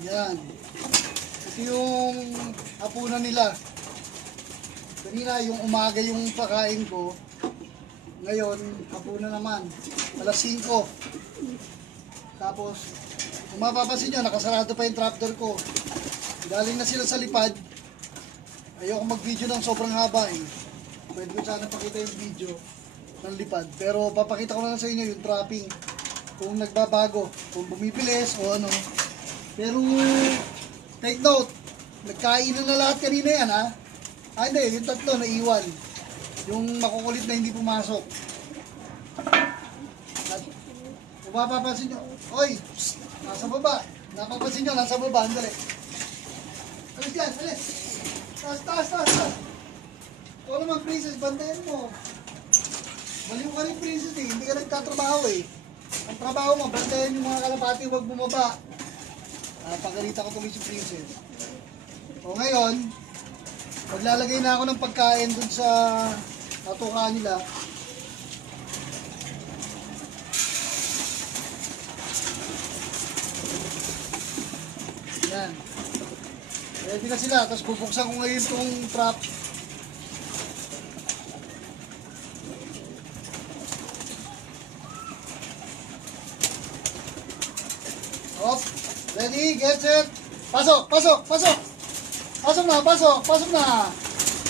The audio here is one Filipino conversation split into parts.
Yan. Ito yung hapunan nila. Kanina yung umaga yung pakain ko. Ngayon, hapunan naman. Alas 5. Tapos, kung mapapansin nyo, nakasarado pa yung trapdoor ko. Galing na sila sa lipad. Ayoko mag-video ng sobrang haba eh. Pwede ko sana pakita yung video ng lipad. Pero papakita ko na lang sa inyo yung trapping. Kung nagbabago, kung bumibilis o ano. Pero, take note, nagkainan na lahat kanina yan ha. Ah hindi, yung tatlo naiwan. Yung makukulit na hindi pumasok. At, kung mapapansin nyo, oy, psst, nasa baba. Napapansin nyo, nasa baba, andali. Alis yan, alis. Taas, taas, taas, taas. Ikaw naman, princess, bantayan mo. Baliw ka rin, princess eh. Hindi ka nagtatrabaho eh. Ang trabaho mo, bantayan yung mga kalapati, huwag bumaba. Pagkalita ko tuloy si princess. O ngayon, maglalagay na ako ng pagkain dun sa natuka nila. Yan. Ready na sila. Tapos bubuksan ko ngayon itong trap. Hop. Ready, get set. Pasok, pasok, pasok. Pasok na, pasok, pasok na.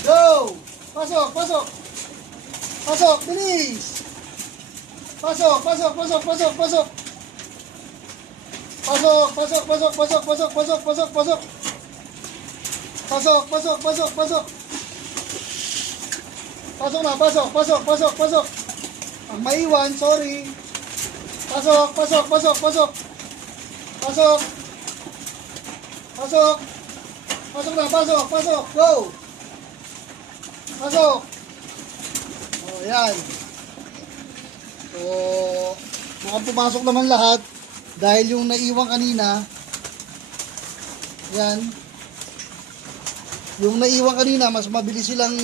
Go. Pasok, pasok. Pasok, bilis. Pasok, pasok, pasok, pasok, pasok. Pasok, pasok, pasok, pasok, pasok, pasok, pasok, pasok. Pasok, pasok, pasok, pasok. Pasok na, pasok, pasok, pasok, pasok. Ang maiwan, sorry. Pasok, pasok, pasok, pasok. Pasok. Pasok. Pasok na, pasok, pasok. Go. Pasok. Oh, yan. So, mukhang pumasok naman lahat. Dahil yung naiwan kanina, yan. Yung naiwan kanina, mas mabilis silang